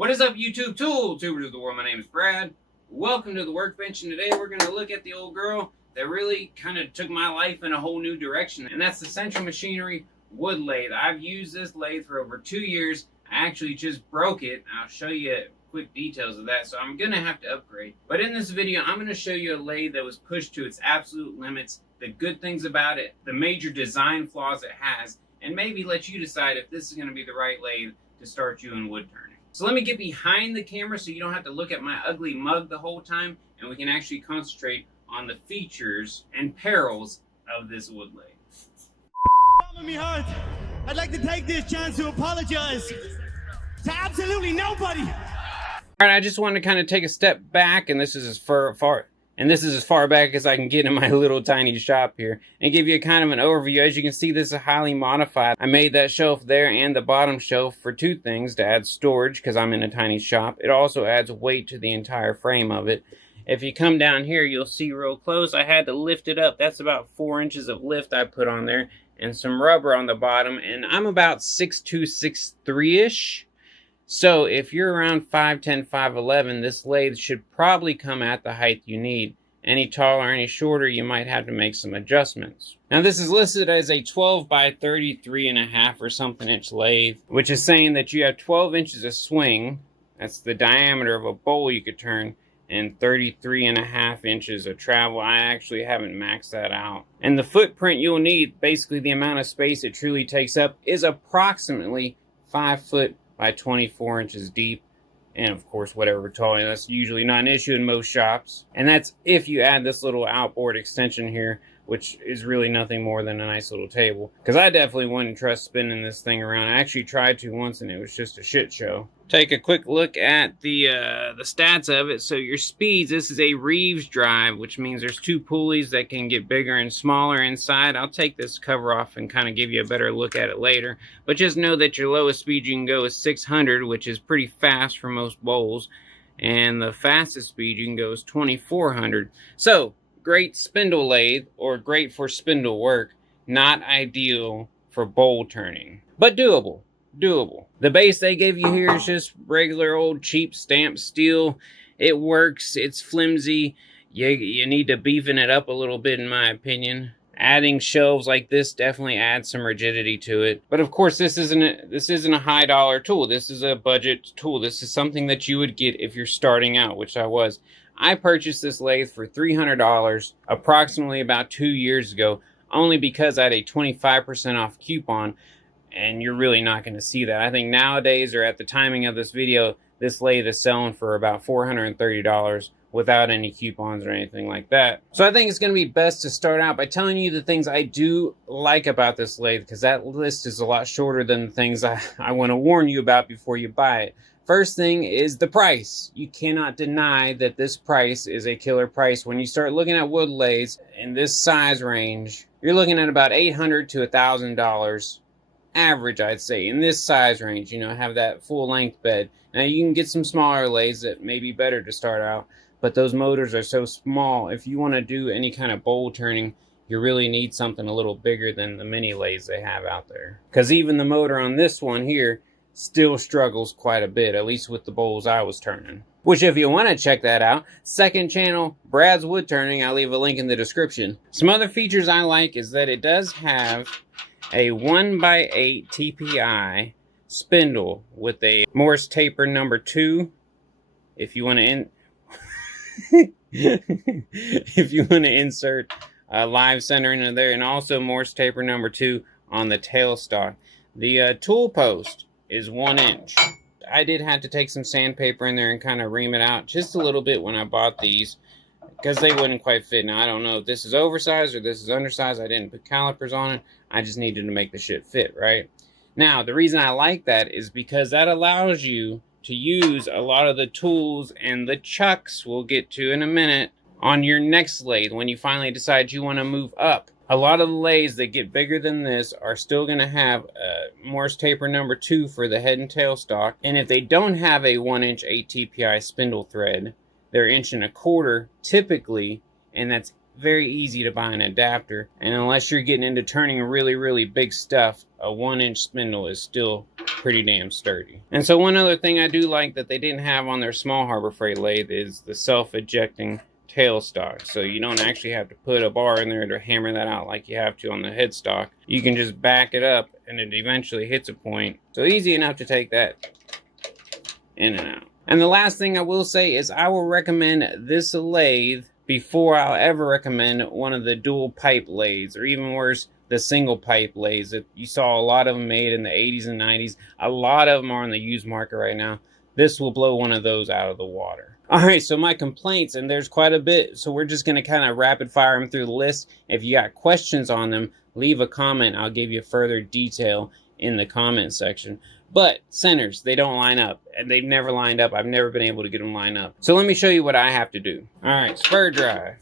What is up, YouTube tubers of the world? My name is Brad. Welcome to the workbench, and today we're going to look at the old girl that really kind of took my life in a whole new direction, and that's the Central Machinery Wood Lathe. I've used this lathe for over 2 years. I actually just broke it. I'll show you quick details of that, so I'm going to have to upgrade. But in this video, I'm going to show you a lathe that was pushed to its absolute limits, the good things about it, the major design flaws it has, and maybe let you decide if this is going to be the right lathe to start you in wood turning. So let me get behind the camera so you don't have to look at my ugly mug the whole time, and we can actually concentrate on the features and perils of this wood lathe. Me hard. I'd like to take this chance to apologize to absolutely nobody. All right, I just wanted to kind of take a step back, and this is as far back as I can get in my little tiny shop here, and give you a kind of an overview. As you can see, this is highly modified. I made that shelf there and the bottom shelf for two things: to add storage, because I'm in a tiny shop. It also adds weight to the entire frame of it. If you come down here, you'll see real close, I had to lift it up. That's about 4 inches of lift I put on there, and some rubber on the bottom, and I'm about 6'2", 6'3"-ish. So if you're around 5'10", 5'11", this lathe should probably come at the height you need. Any taller or any shorter, you might have to make some adjustments. Now this is listed as a 12 by 33.5 or something inch lathe, which is saying that you have 12 inches of swing. That's the diameter of a bowl you could turn, and 33.5 inches of travel. I actually haven't maxed that out. And the footprint you'll need, basically the amount of space it truly takes up, is approximately 5 foot by 24 inches deep, and of course whatever tall. That's usually not an issue in most shops, and that's if you add this little outboard extension here, which is really nothing more than a nice little table, because I definitely wouldn't trust spinning this thing around. I actually tried to once and it was just a shit show. Take a quick look at the stats of it. So your speeds, this is a Reeves drive, which means there's two pulleys that can get bigger and smaller inside. I'll take this cover off and kind of give you a better look at it later. But just know that your lowest speed you can go is 600, which is pretty fast for most bowls. And the fastest speed you can go is 2400. So, great spindle lathe, or great for spindle work. Not ideal for bowl turning, but doable. The base they give you here is just regular old cheap stamped steel. It works. It's flimsy. You need to beefing it up a little bit, in my opinion. Adding shelves like this definitely adds some rigidity to it. But of course, this isn't a high dollar tool. This is a budget tool. This is something that you would get if you're starting out, which I was. I purchased this lathe for $300 approximately about 2 years ago, only because I had a 25% off coupon. And you're really not going to see that. I think nowadays, or at the timing of this video, this lathe is selling for about $430 without any coupons or anything like that. So I think it's going to be best to start out by telling you the things I do like about this lathe, because that list is a lot shorter than the things I want to warn you about before you buy it. First thing is the price. You cannot deny that this price is a killer price. When you start looking at wood lathes in this size range, you're looking at about $800 to $1,000. Average, I'd say, in this size range. You know, have that full length bed. Now you can get some smaller lathes that may be better to start out, but those motors are so small. If you want to do any kind of bowl turning, you really need something a little bigger than the mini lathes they have out there, because even the motor on this one here still struggles quite a bit, at least with the bowls I was turning. Which, if you want to check that out, second channel, Brad's Wood Turning, I'll leave a link in the description. Some other features I like is that it does have a 1x8 TPI spindle with a Morse taper number 2. If you want to if you want to insert a live center into there, and also Morse taper number 2 on the tailstock. The tool post is 1 inch. I did have to take some sandpaper in there and kind of ream it out just a little bit when I bought these, because they wouldn't quite fit. Now, I don't know if this is oversized or this is undersized. I didn't put calipers on it. I just needed to make the shit fit, right? Now, the reason I like that is because that allows you to use a lot of the tools and the chucks we'll get to in a minute on your next lathe when you finally decide you want to move up. A lot of the lathes that get bigger than this are still going to have Morse taper number 2 for the head and tail stock. And if they don't have a 1 inch 8 TPI spindle thread, they're 1 1/4 typically, and that's very easy to buy an adapter. And unless you're getting into turning really, really big stuff, a 1-inch spindle is still pretty damn sturdy. And so one other thing I do like that they didn't have on their small Harbor Freight lathe is the self-ejecting tailstock. So you don't actually have to put a bar in there to hammer that out like you have to on the headstock. You can just back it up and it eventually hits a point. So easy enough to take that in and out. And the last thing I will say is I will recommend this lathe before I'll ever recommend one of the dual pipe lathes, or even worse, the single pipe lathes that you saw a lot of them made in the 80s and 90s. A lot of them are on the used market right now. This will blow one of those out of the water. All right, so my complaints, and there's quite a bit, so we're just going to kind of rapid fire them through the list. If you got questions on them, leave a comment. I'll give you further detail in the comment section. But centers, they don't line up, and they've never lined up. I've never been able to get them lined up. So let me show you what I have to do. All right, spur drive.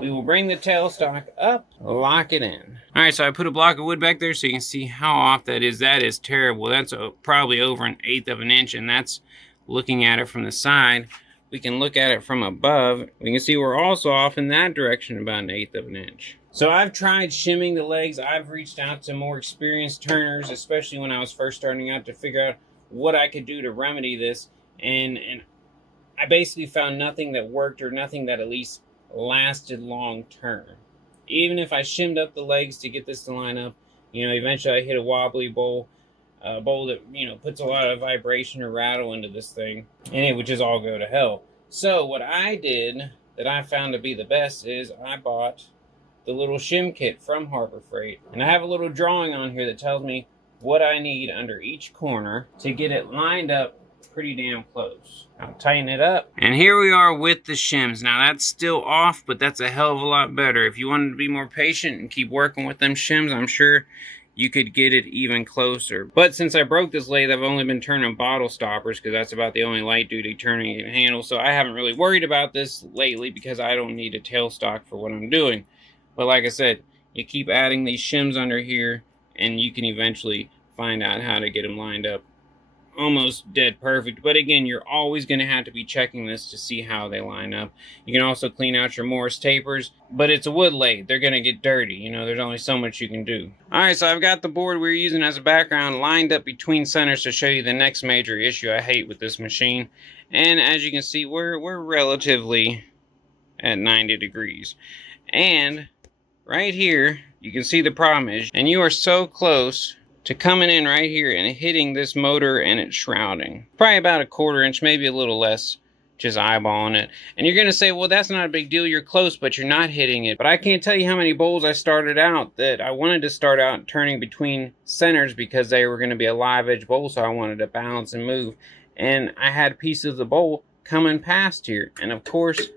We will bring the tailstock up, lock it in. All right, so I put a block of wood back there so you can see how off that is. That is terrible. That's probably over 1/8 of an inch, and that's looking at it from the side. We can look at it from above. We can see we're also off in that direction about 1/8 of an inch. So I've tried shimming the legs. I've reached out to more experienced turners, especially when I was first starting out, to figure out what I could do to remedy this. And I basically found nothing that worked, or nothing that at least lasted long term. Even if I shimmed up the legs to get this to line up, you know, eventually I hit a wobbly bowl that, you know, puts a lot of vibration or rattle into this thing, and it would just all go to hell. So what I did that I found to be the best is I bought the little shim kit from Harbor Freight, and I have a little drawing on here that tells me what I need under each corner to get it lined up pretty damn close. I'll tighten it up, and here we are with the shims. Now that's still off, but that's a hell of a lot better. If you wanted to be more patient and keep working with them shims, I'm sure you could get it even closer. But since I broke this lathe, I've only been turning bottle stoppers because that's about the only light duty turning it can handle. So I haven't really worried about this lately because I don't need a tailstock for what I'm doing. But like I said, you keep adding these shims under here and you can eventually find out how to get them lined up almost dead perfect. But again, you're always going to have to be checking this to see how they line up. You can also clean out your Morris tapers, but it's a wood lathe. They're going to get dirty. You know, there's only so much you can do. All right, so I've got the board we're using as a background lined up between centers to show you the next major issue I hate with this machine. And as you can see, we're relatively at 90 degrees. And right here, you can see the problem is, and you are so close to coming in right here and hitting this motor and its shrouding. Probably about 1/4 inch, maybe a little less, just eyeballing it. And you're gonna say, well, that's not a big deal, you're close, but you're not hitting it. But I can't tell you how many bowls I started out that I wanted to start out turning between centers because they were gonna be a live edge bowl, so I wanted to balance and move. And I had pieces of the bowl coming past here, and of course,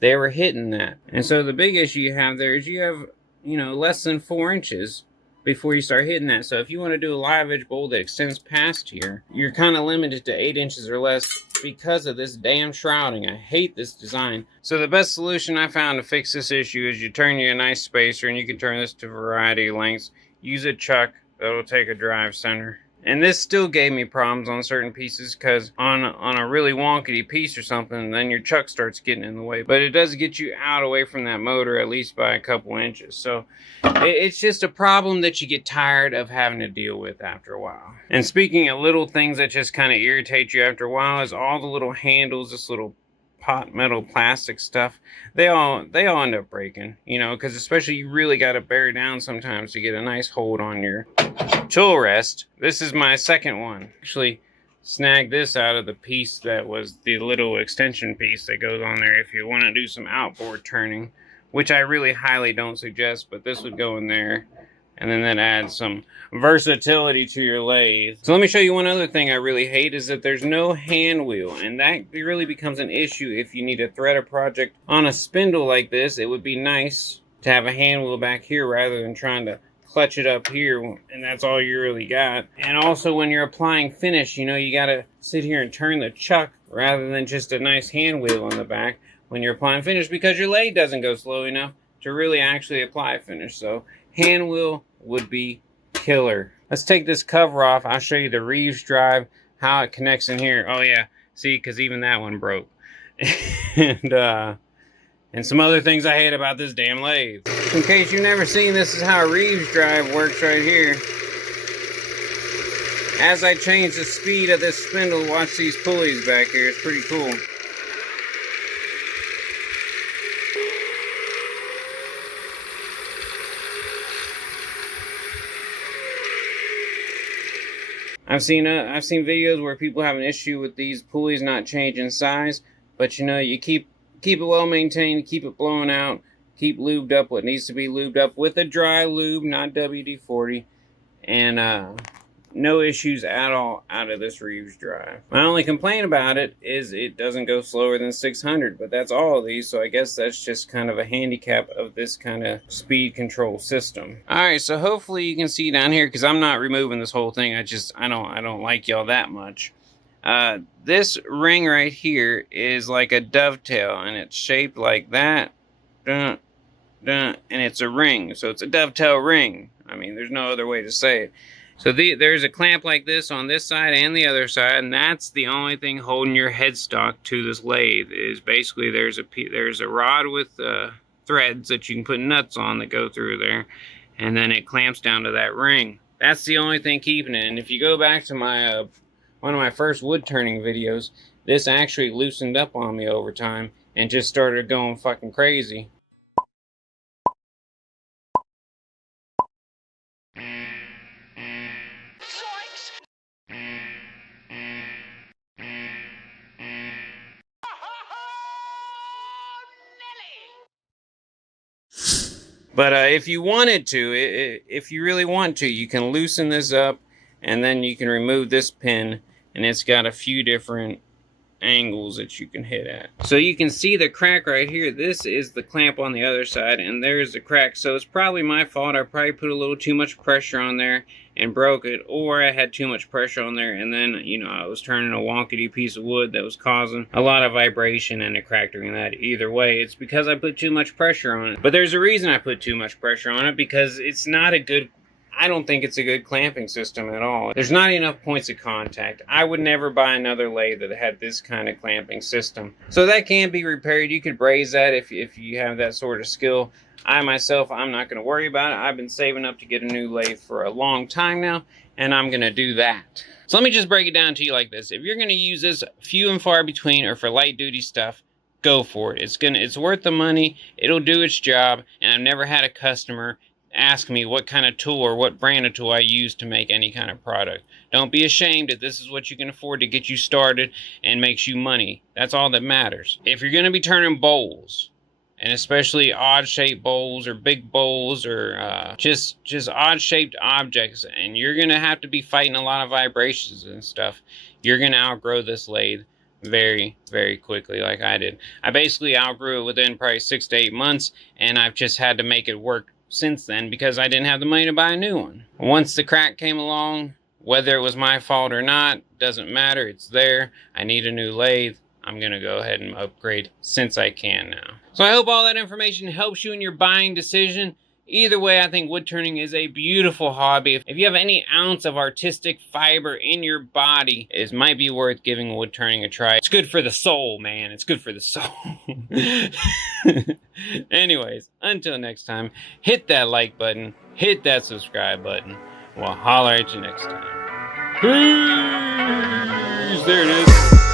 they were hitting that. And so the big issue you have there is you have, you know, less than 4 inches before you start hitting that. So if you want to do a live edge bowl that extends past here, you're kind of limited to 8 inches or less because of this damn shrouding. I hate this design. So the best solution I found to fix this issue is you turn you a nice spacer, and you can turn this to a variety of lengths. Use a chuck that'll take a drive center. And this still gave me problems on certain pieces because on a really wonkety piece or something, then your chuck starts getting in the way. But it does get you out away from that motor at least by a couple inches. So it's just a problem that you get tired of having to deal with after a while. And speaking of little things that just kind of irritate you after a while is all the little handles, this little pot metal plastic stuff, they all end up breaking, you know, because especially you really got to bear down sometimes to get a nice hold on your tool rest. This is my second one. Actually snagged this out of the piece that was the little extension piece that goes on there if you want to do some outboard turning, which I really highly don't suggest, but this would go in there. And then that adds some versatility to your lathe. So let me show you one other thing I really hate is that there's no hand wheel. And that really becomes an issue if you need to thread a project on a spindle like this. It would be nice to have a hand wheel back here rather than trying to clutch it up here. And that's all you really got. And also when you're applying finish, you know, you got to sit here and turn the chuck rather than just a nice hand wheel on the back when you're applying finish because your lathe doesn't go slow enough to really actually apply finish. So hand wheel would be killer. Let's take this cover off. I'll show you the Reeves drive, how it connects in here. Oh yeah, see, because even that one broke. And And some other things I hate about this damn lathe. In case you've never seen, this is how a Reeves drive works right here. As I change the speed of this spindle, watch these pulleys back here. It's pretty cool. I've seen videos where people have an issue with these pulleys not changing size, but you know, you keep it well maintained, keep it blowing out, keep lubed up what needs to be lubed up with a dry lube, not WD-40, and no issues at all out of this Reeves drive. My only complaint about it is it doesn't go slower than 600, but that's all of these, so I guess that's just kind of a handicap of this kind of speed control system. Alright, so hopefully you can see down here, because I'm not removing this whole thing, I don't like y'all that much. This ring right here is like a dovetail, and it's shaped like that, and it's a ring, so it's a dovetail ring. I mean, there's no other way to say it. So there's a clamp like this on this side and the other side, and that's the only thing holding your headstock to this lathe. Is basically there's a rod with threads that you can put nuts on that go through there, and then it clamps down to that ring. That's the only thing keeping it. And if you go back to my one of my first wood turning videos, this actually loosened up on me over time and just started going fucking crazy. But if you wanted to, if you really want to, you can loosen this up, and then you can remove this pin, and it's got a few different angles that you can hit at. So you can see the crack right here. This is the clamp on the other side, and there's the crack. So it's probably my fault. I probably put a little too much pressure on there and broke it, or I had too much pressure on there, and then, you know, I was turning a wonkety piece of wood that was causing a lot of vibration, and it cracked during that. Either way, it's because I put too much pressure on it. But there's a reason I put too much pressure on it, because it's not a good, I don't think it's a good clamping system at all. There's not enough points of contact. I would never buy another lathe that had this kind of clamping system. So that can be repaired. You could braze that if you have that sort of skill. I myself, I'm not going to worry about it. I've been saving up to get a new lathe for a long time now, and I'm going to do that. So let me just break it down to you like this. If you're going to use this few and far between or for light duty stuff, go for it. It's worth the money. It'll do its job, and I've never had a customer ask me what kind of tool or what brand of tool I use to make any kind of product. Don't be ashamed that this is what you can afford to get you started and makes you money. That's all that matters. If you're going to be turning bowls, and especially odd-shaped bowls or big bowls or just odd-shaped objects, and you're going to have to be fighting a lot of vibrations and stuff, you're going to outgrow this lathe very, very quickly, like I did. I basically outgrew it within probably 6 to 8 months, and I've just had to make it work since then because I didn't have the money to buy a new one. Once the crack came along, whether it was my fault or not, doesn't matter. It's there. I need a new lathe. I'm going to go ahead and upgrade since I can now. So I hope all that information helps you in your buying decision. Either way, I think wood turning is a beautiful hobby. If you have any ounce of artistic fiber in your body, it might be worth giving wood turning a try. It's good for the soul, man. It's good for the soul. Anyways, until next time, hit that like button, hit that subscribe button. We'll holler at you next time. Peace! There it is.